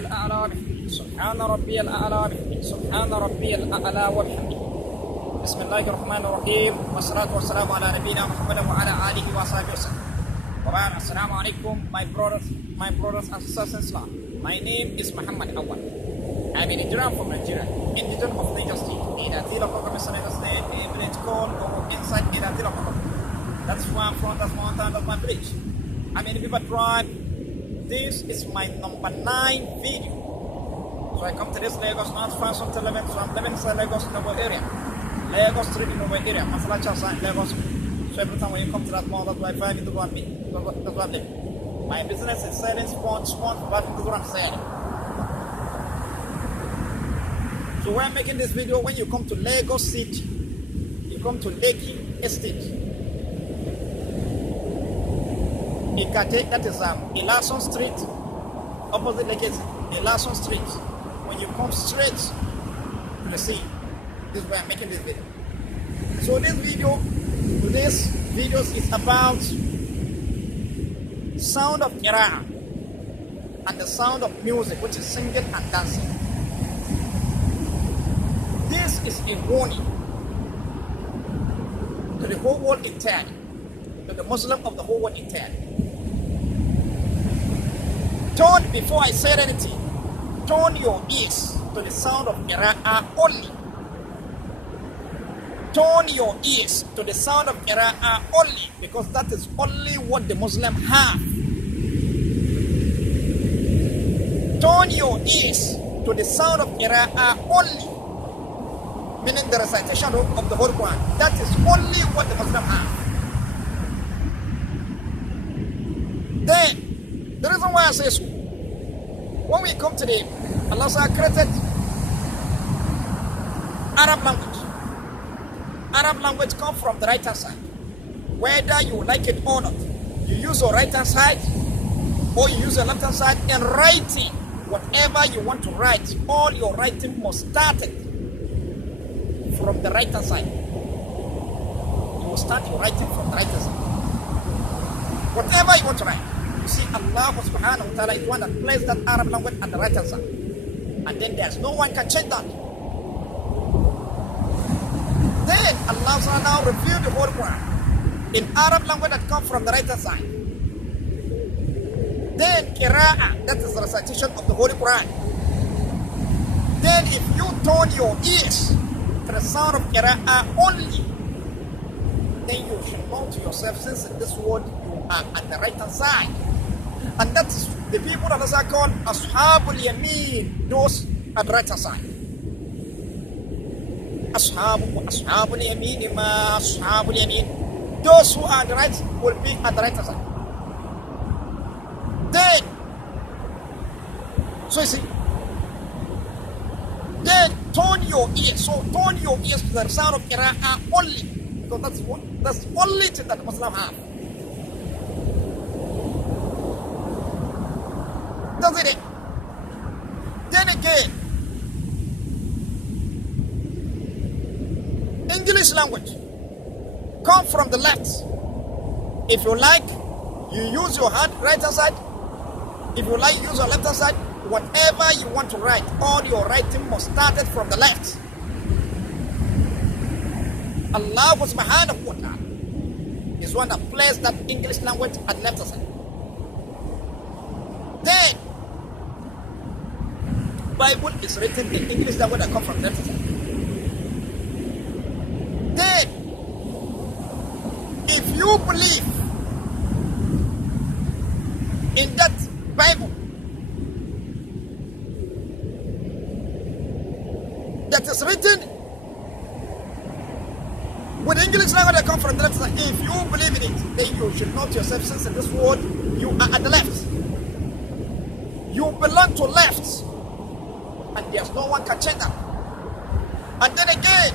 الأعلى بحمده سبحان ربي الأعلى بحمده سبحان ربي الأعلى وبحمده. بسم الله الرحمن الرحيم والصلاة والسلام على نبينا محمد وعلى آله وصحبه وسلم. Assalamu alaikum, my brothers and sisters in Islam. My name is Muhammad Awad. I'm a Nigerian from Nigeria, indigenous of Niger State, in Atila Kokome Senegal State, a village called inside in Atila Kokome. That's where I'm from, that's my village. I'm in the Biba tribe. This is my number 9 video. So I come to this Lagos, not far from Televen, so I'm living inside Lagos Novo area. Lagos Street in Novo area, Masalacha side, Lagos. So every time when you come to that mall, that's why I find it to go and meet. That's what I live. My business is selling sports, but that's what I'm selling. So we're making this video when you come to Lagos City, you come to Lekki Estate. Ikate, that is Ilason Street, opposite Lekki, Ilason Street. When you come straight to the sea, this is where I'm making this video. So today's video is about sound of Quran and the sound of music, which is singing and dancing. This is a warning to the whole world entirely, to the Muslim of the whole world entirely. Before I say anything, turn your ears to the sound of Qira'ah only. Turn your ears to the sound of Qira'ah only, because that is only what the Muslim have. Turn your ears to the sound of Qira'ah only, meaning the recitation of the whole Quran. That is only what the Muslim have. Then, the reason why I say so, when we come to Allah created Arab language. Arab language comes from the right hand side. Whether you like it or not, you use your right hand side or you use your left hand side in writing. Whatever you want to write, all your writing must start it from the right hand side. You will start your writing from the right hand side. Whatever you want to write. You see, ALLAHUSUBHANAHUWATA is one that places that Arab language on the right hand side. And then there's no one can change that. Then Allah now revealed the whole Quran in Arab language that comes from the right hand side. Then Qira'ah, that is the recitation of the Holy Quran. Then if you turn your ears to the sound of Qira'ah only, then you should know to yourself, since in this world you are at the right hand side. And that's the people that are called Ashabul Yameen, those at the right hand side. Ashabul Yameen, Ashabul Yameen. Those who are the right will be at the right hand side. Then, so you see, then turn your ears. So turn your ears to the sound of Qira'ah only, because that's the only thing that Muslims have. Doesn't it? Then again, English language come from the left. If you like, you use your right hand side. If you like, use your left hand side. Whatever you want to write, all your writing must start it from the left. ALLAHUSUBHANAHUWATA is one that placed that English language at the left hand side. Then Bible is written in English language that comes from the left hand side. Then, if you believe in that Bible that is written with English language that comes from the left side, if you believe in it, then you should know to yourself, since in this world you are at the left. You belong to left, and there's no one can change that. And then again,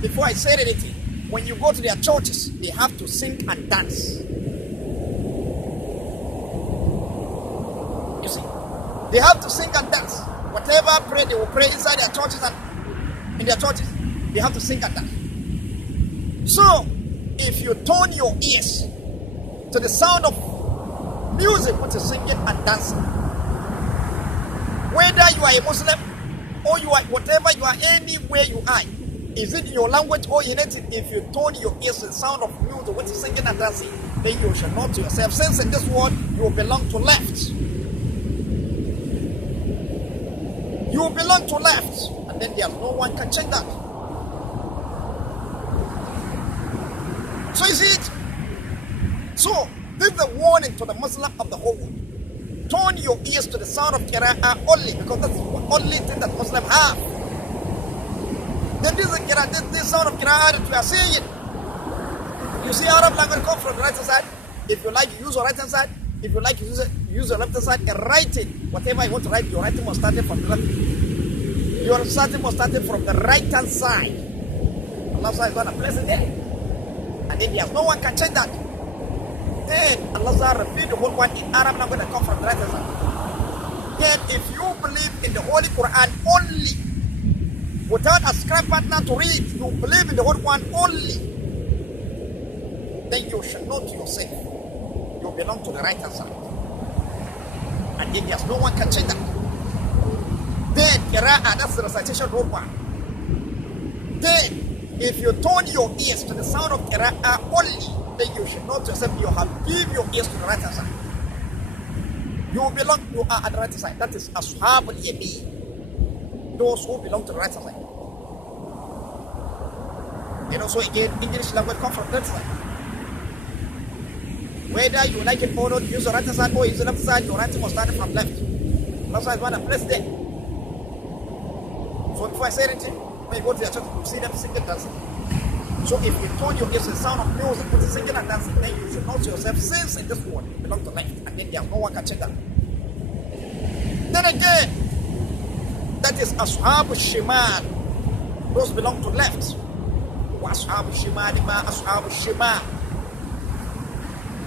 before I say anything, when you go to their churches, they have to sing and dance. You see, they have to sing and dance. Whatever prayer they will pray inside their churches and in their churches, they have to sing and dance. So, if you turn your ears to the sound of music, which is singing and dancing, whether you are a Muslim or you are whatever you are, anywhere you are, is it your language or in it? If you tune your ears to the sound of music, which is singing and dancing, then you should know to yourself, since in this world you belong to left. You belong to left, and then there's no one can change that. So you see it? So this is a warning to the Muslim of the whole world. Turn your ears to the sound of Qira'ah only, because that's the only thing that Muslims have. Then this sound of Qira'ah that we are saying. You see Arab language come from the right hand side. If you like, you use your right hand side. If you like, you use your left hand side and write it. Whatever you want to write, your writing must start from the left. Your writing must start from the right hand side. Allah is going to place it there. And then yes, no one can change that. Then Allah repeat the whole one in Arab language that come from the right hand side. Then if you believe in the Holy Quran only, without a scribe partner to read, you believe in the Holy Quran only, then you should know to yourself, you belong to the right hand side. And then yes, no one can change that. Then Qira'ah, that's the recitation Holy Quran. Then if you turn your ears to the sound of Qira'ah only, then you should know to yourself, you have give your ears to the right hand side. You are at the right hand side. That is Ashabul Yamin, those who belong to the right hand side. And also again, English language comes from that side. Whether you like it or not, use the right hand side or use the left side, your writing must start from left. That's why I want to place there. So before I say anything, when you go to your church, you see them singing and dancing. So if you turn your ears to the sound of music, which is singing and dancing, then you should know to yourself, since in this world you belong to left, and then there's no one can change that. Then again, that is Ashabul Shimal, those belong to left. Ashabul Shimal, Ashabul Shimal,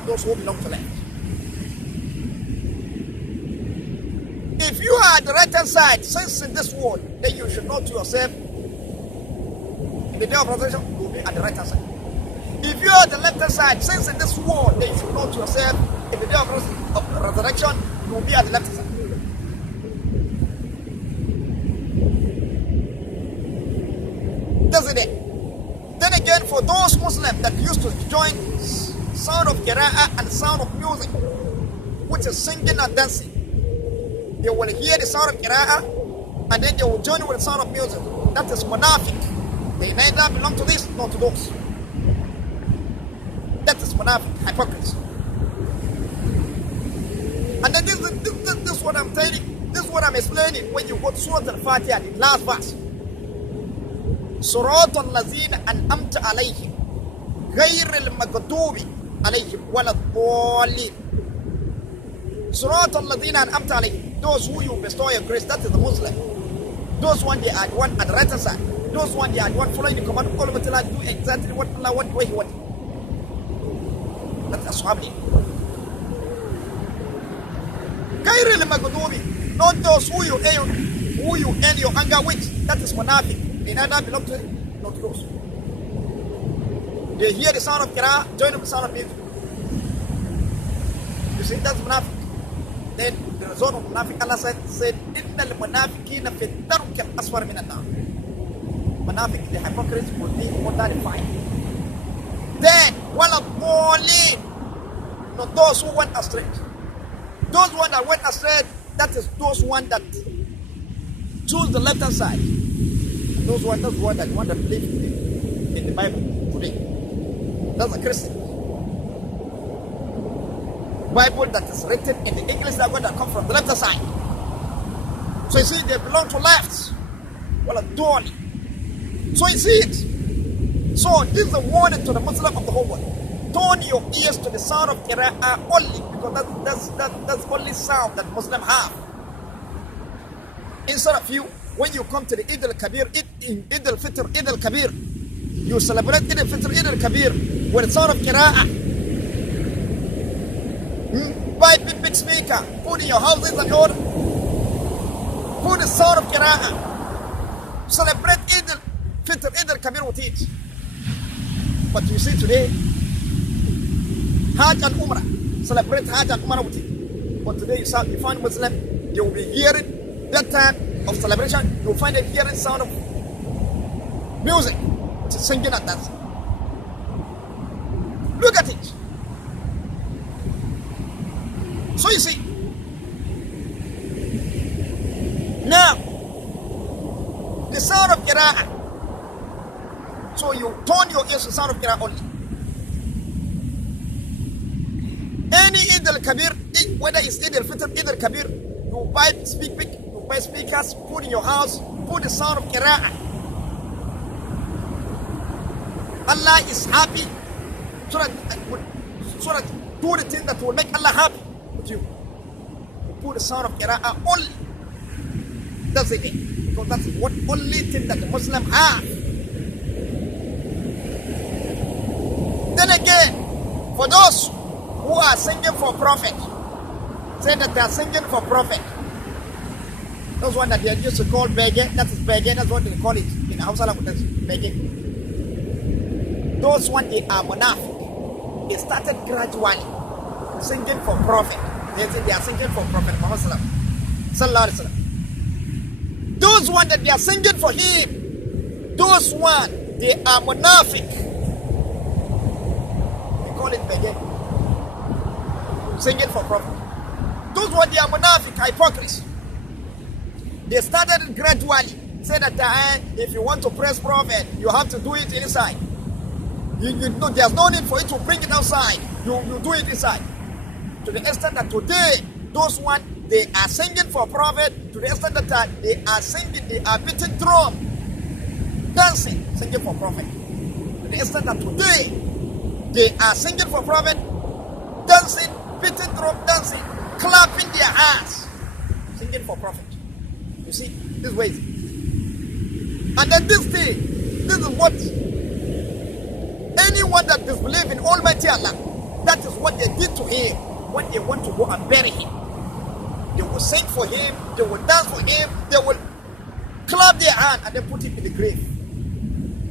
those who belong to left. If you are at the right hand side, since in this world, then you should know to yourself, in the day of resurrection, you will be at the right hand side. If you are at the left hand side, since in this world, then you should know to yourself, in the day of resurrection, you will be at the left hand side. Doesn't it? Then again, for those Muslims that used to join sound of Qira'ah and sound of music, which is singing and dancing, they will hear the sound of Qira'ah and then they will join with the sound of music. That is Munafiq. They neither belong to this nor to those. That is Munafiq, hypocrisy. And then this is what I'm telling you, this is what I'm explaining when you go to Surah Al-Fatiha, the last verse. صراط الذين أنعمت عليهم غير المغضوب عليهم ولا الضالين. صراط الذين أنعمت عليهم, those who you bestow your grace, that is the Muslim. Those one they are the one at the right hand side. Those one they are the one following the command of Allah, do exactly what Allah wants, the way He wants. That's Ashabul. غير المغضوب, not those who you end your anger with. That is Munafiq. They neither belong to it, not to those. They hear the sound of Qira'ah, join with the sound of music. You see, that's Munafiq. Then the result of Munafiq, Allah said, إِنَّ الْمُنَافِقِينَ فِي الدَّرْكِ الْأَسْفَلِ مِنَ النَّارِ. Munafiq, the hypocrites, will be under the fire. Then, وَلَا الضَّالِينَ, not those who went astray. Those one that went astray, that is those one that choose the left hand side. Those one that believe in the Bible today. That's a Christian. Bible that is written in the English language that comes from the left side. So you see, they belong to left. Well, a dolly. So you see it. So this is a warning to the Muslim of the whole world. Turn your ears to the sound of Qira'ah only, because that's the only sound that Muslims have. Instead of you, when you come to the Eid al-Kabir, Eid al-Fitr, Eid al-Kabir, you celebrate Eid al-Fitr, Eid al-Kabir with the sound of Qira'ah. Buy big speaker, put in your houses and order. Put the sound of Qira'ah. Celebrate Eid al-Fitr, Eid al-Kabir with it. But you see today, Hajj and Umrah, celebrate Hajj and Umrah with it. But today you find Muslim, they will be hearing that time of celebration, you'll find a hearing sound of music, which is singing and dancing. Look at it. So you see, now the sound of Qira'ah. So you turn your ears to the sound of Qira'ah only. Any Eid al-Kabir, whether it's Eid al-Fitr, Eid al-Kabir, you buy speakers, put in your house, put the sound of Qira'ah. Allah is happy, so that do the thing that will make Allah happy with you. You put the sound of Qira'ah only. That's it. Because that's what only thing that the Muslim have. Then again, for those who are singing for prophet, say that they are singing for prophet. Those one that they used to call bege, that is bege, that's what they call it in Hausa language, that's bege. Those one, they are munafiq. They started gradually singing for prophet. They say they are singing for prophet Muhammad sallallahu alaihi wasallam. Those one that they are singing for him, those one, they are munafiq. We call it bege. Singing for prophet. Those one, they are munafiq, hypocrites. They started it gradually. Say that if you want to praise prophet, you have to do it inside. You know, there's no need for you to bring it outside. You do it inside. To the extent that today, those one, they are singing for prophet. To the extent that they are singing, they are beating drum, dancing, singing for prophet. To the extent that today, they are singing for prophet, dancing, beating drum, dancing, clapping their hands, singing for prophet. You see, this way. And then this thing, this is what anyone that disbelieves in Almighty Allah, that is what they did to him when they want to go and bury him. They will sing for him, they will dance for him, they will clap their hand and then put him in the grave.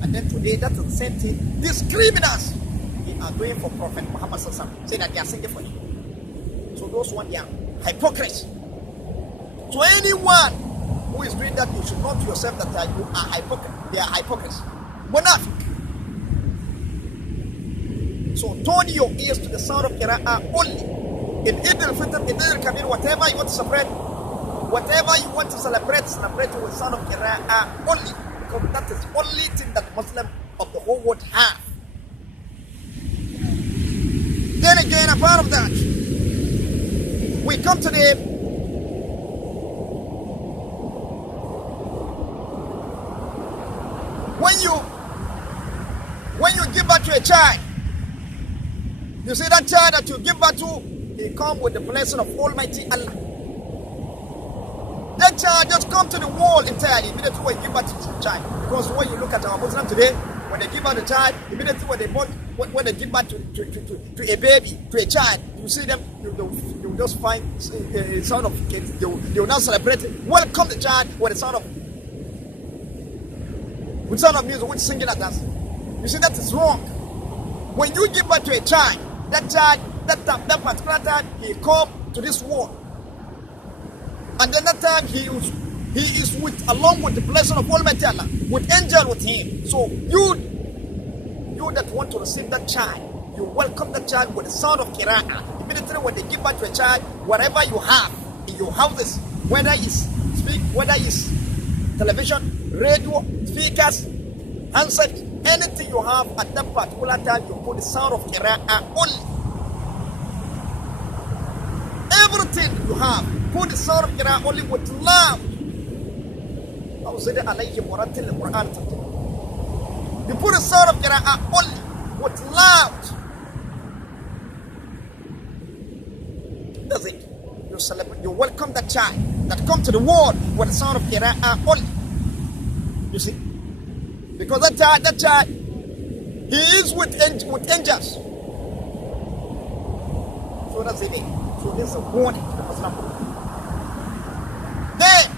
And then today, that's the same thing these criminals they are doing for Prophet Muhammad sallallahu alaihi wasallam, saying that they are singing for him. So those one, they are hypocrites. To anyone who is doing that, you should know to yourself that you are hypocrite. They are hypocrites. Munafiq. So turn your ears to the sound of Qira'ah only. In Eid al-Fitr, in Eid al-Kabir, whatever you want to celebrate, whatever you want to celebrate, celebrate with the sound of Qira'ah only. Because that is the only thing that Muslims of the whole world have. Then again, apart of that, we come to the when you give birth to a child, you see that child that you give birth to, he come with the blessing of Almighty Allah. That child just come to the world entirely immediately when you give birth to the child. Because when you look at our Muslims today, when they give birth to a child, immediately when they give birth to a baby, to a child, you see them, you just find a sound of kids. They will now celebrate it. Welcome the child with the sound of music, with singing and dancing. You see, that is wrong. When you give birth to a child, that particular time, he come to this world. And then that time, he is along with the blessing of Almighty Allah, with angel with him. So you that want to receive that child, you welcome that child with the sound of Qira'ah. Immediately when they give birth to a child, whatever you have in your houses, whether it's television, radio, speakers, handset, anything you have at that particular time, you put the sound of Qira'ah only. Everything you have, put the sound of Qira'ah only with loud. You put the sound of Qira'ah only with loud. That's it. You celebrate, you welcome that child that come to the world with the sound of Qira'ah only. You see? Because that child, he is with angels. So that's it. So this is a warning to the Muslim. Then,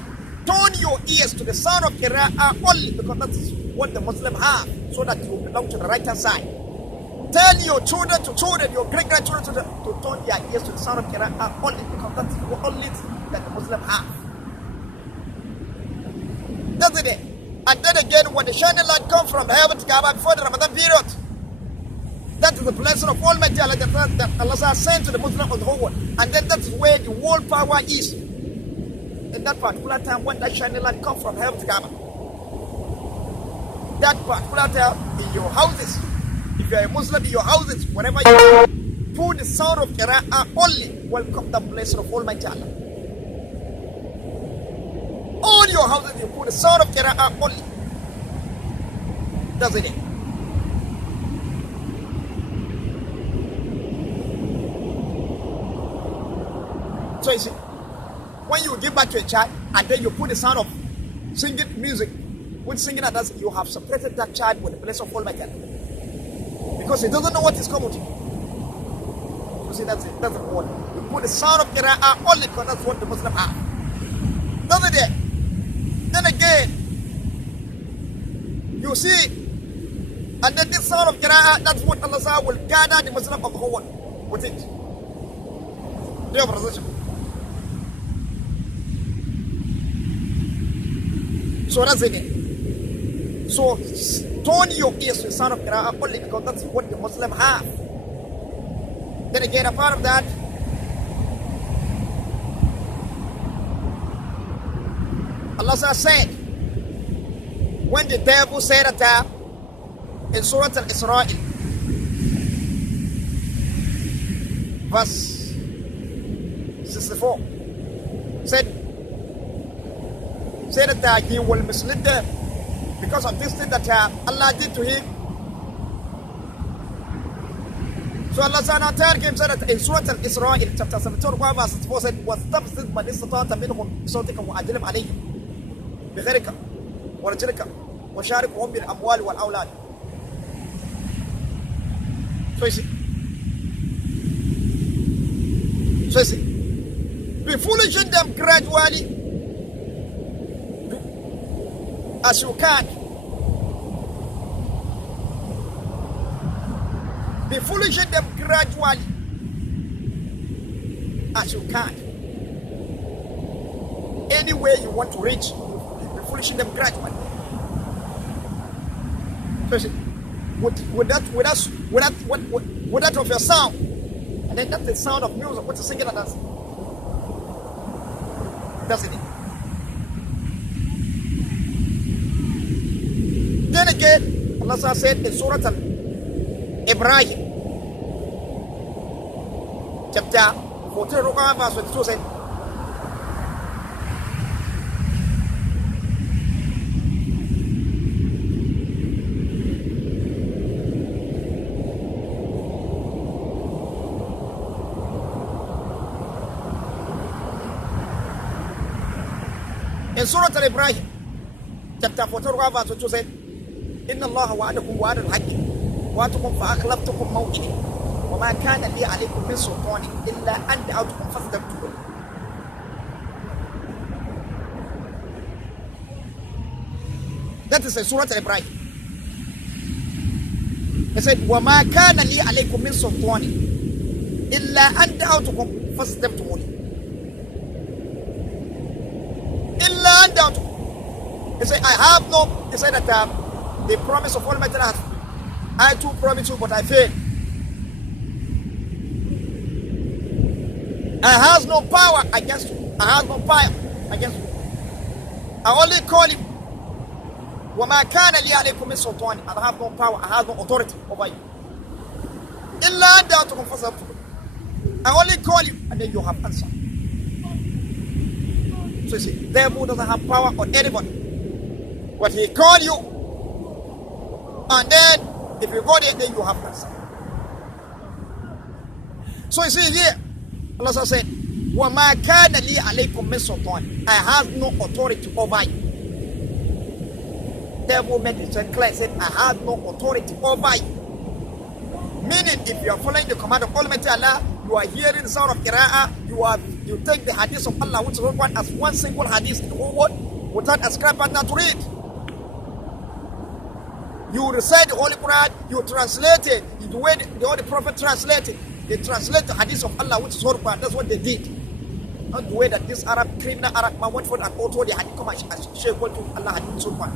turn your ears to the sound of Qira'ah only, because that is what the Muslim have, so that you belong to the right hand side. Tell your children, your great-grandchildren to turn their ears to the sound of Qira'ah only, because that is the only thing that the Muslim have. Doesn't it? And then again, when the shining light comes from heaven to Kaaba before the Ramadan period, that is the blessing of Almighty Allah that Allah has sent to the Muslim of the whole world. And then that is where the world power is. In that particular time when that shining light comes from heaven to Kaaba. That particular time in your houses, if you are a Muslim in your houses, whenever you put the sound of Qira'ah only, welcome the blessing of Almighty Allah. All your houses, you put the sound of Qira'ah only. Doesn't it? So you see, when you give back to a child and then you put the sound of singing music, with singing and dancing, you have separated that child with the blessing of Almighty Allah. Because he doesn't know what is coming to you. You see, that's it. That's the point. You put the sound of Qira'ah only because that's what the Muslim have. Doesn't it? Then again, you see, and then this sound of Qira'ah, that's what Allah will gather the Muslim of the whole world with it. Do you have a position? So that's it. So tune your ears to the sound of Qira'ah only because that's what the Muslim have. Then again, apart of that, Allah said, when the devil said that in Surah Al-Israel, verse 64, said that he will mislead them because of this thing that Allah did to him. So Allah said that in Surah Al-Israel, chapter 74, verse 64, said, وَاسْتَفْزِدْ مَنِ اسْتَطَعْتَ مِنْهُمْ بِصَوْتِكَ وَأَجْلِبْ عَلَيْهِمْ بِغَيْرِكَ وَرَجِلِكَ وَشَارِكْهُمْ بِالْأَمْوَالِ وَالْأَوْلَادِ. So you see, be foolish in them gradually as you can. Be foolish in them gradually as you can. Any way you want to reach, be foolish in them gradually. So see, with that of your sound, and then that's the sound of music, what's the singing and dancing? Doesn't it? Then again, Allah said in Surah Al-Ibrahim, chapter 14, verse 22, said, in Surah Al-Ibrahim, chapter 14, verse 22, said, إن الله وعدكم وعد الحق وعدتكم فأخلفتكم موعدي وما كان لي عليكم من سلطان إلا أن دعوتكم فاستجبتم. That is in Surah Al-Ibrahim. He said, وما كان لي عليكم من سلطان إلا أن دعوتكم فاستجبتم. إلا أن دعوتكم. He said, I have no. He said that the promise of Almighty Allah, I too promise you, but I fail. I have no power against you. I have no power against you. I only call him. وَمَا كَانَ لِي عَلَيْكُمْ مِنْ سُلْطَانٍ. I have no power. I have no authority over you. إِلَّا أَنْ دَعَوْتُكُمْ فَاسْتَجَبْتُمْ. I only call you, and then you have answered. So you see, the devil doesn't have power on anybody. But he called you, and then if you go there, then you have answer. So you see here, Allah said, وَمَا كَانَ لِي عَلَيْكُمْ مِنْ سُلْطَانٍ. I have no authority over you. The devil made it clear, said, I have no authority over you. Meaning, if you are following the command of Almighty Allah, you are hearing the sound of Qira'ah, you take the hadith of Allah, which is one as one single hadith in the whole world, without ascribing partner to read. You recite the Holy Quran, you translate it the way the Holy Prophet translated. They translate the hadith of Allah, which is Holy Quran. That's what they did. Not the way that this Arab คลิปนะอารักมาวันฝนอันโอโทเดียหันก็มาเชื่อคนทุกอัลลอฮ์หันสุดวัน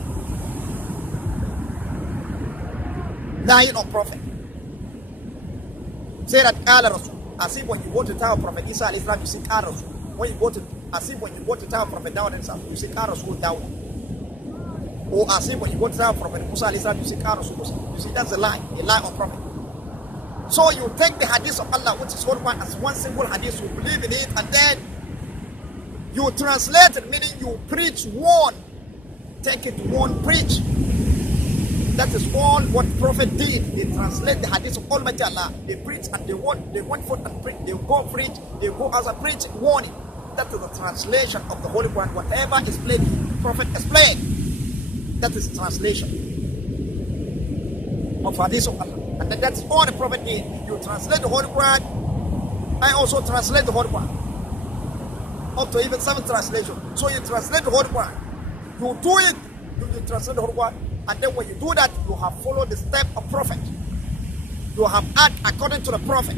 Line of Prophet say that Allah Rasul, as if when you go to tell Prophet Isa alayhi salam you seek Allah Rasul. When you go to, as if when you go to tell Prophet Dawud and you seek Allah Rasul Dawud. Or as if when you go to tell Prophet Musa alayhi salam you seek Allah Rasul Musa. You see, that's a lie of Prophet. So you take the hadith of Allah, which is one as one single hadith, you believe in it, and then you translate it, meaning you preach one, take it one, preach. That is all what Prophet did. They translate the hadith of Almighty Allah. They preach and they went forth and preach. They go preach. They go as a preach warning. That is the translation of the Holy Quran. Whatever is played, Prophet explained. That is translation of hadith of Allah. And that's all the Prophet did. You translate the Holy Quran. I also translate the Holy Quran. Up to even 7 translations. So you translate the Holy Quran. You do it. You translate the Holy Quran. And then when you do that, you have followed the step of Prophet. You have acted according to the Prophet.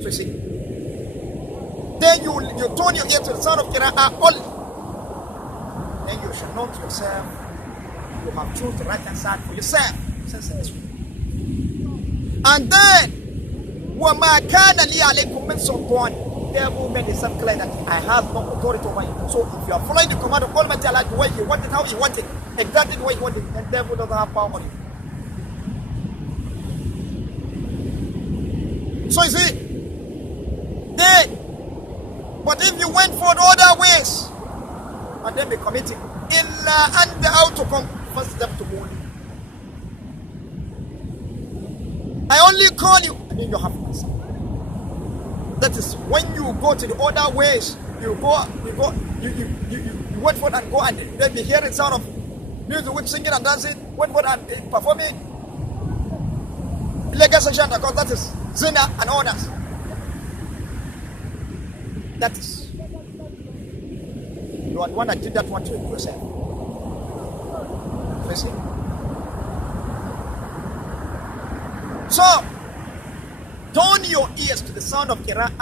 So you see. Then you turn your ear to the sound of Qira'ah only. Then you should know to yourself, you have chosen the right hand side for yourself. And then, وَمَا كَانَ لِي عَلَيْكُمْ مِنْ سُلْطَانٍ. There will be some claim that I have no authority over you. So if you are following the command of Almighty Allah the way you want it, how you want it, exactly the way you want it, then devil doesn't have power on you. So you see, then, but if you went for the other ways, and then be committing, إِلَّا أَنْ دَعَوْتُكُمْ فَاسْتَجَبْتُمُونِ. I only call you, and then you have to answer. That is when you go to the other ways, you wait for it and go and then be hearing sound of music, which singing and dancing, wait for it and performing illegal section, because that is zina and others. That is, you are the one that did that one to yourself. You see? So turn your ears to the sound of Qira'ah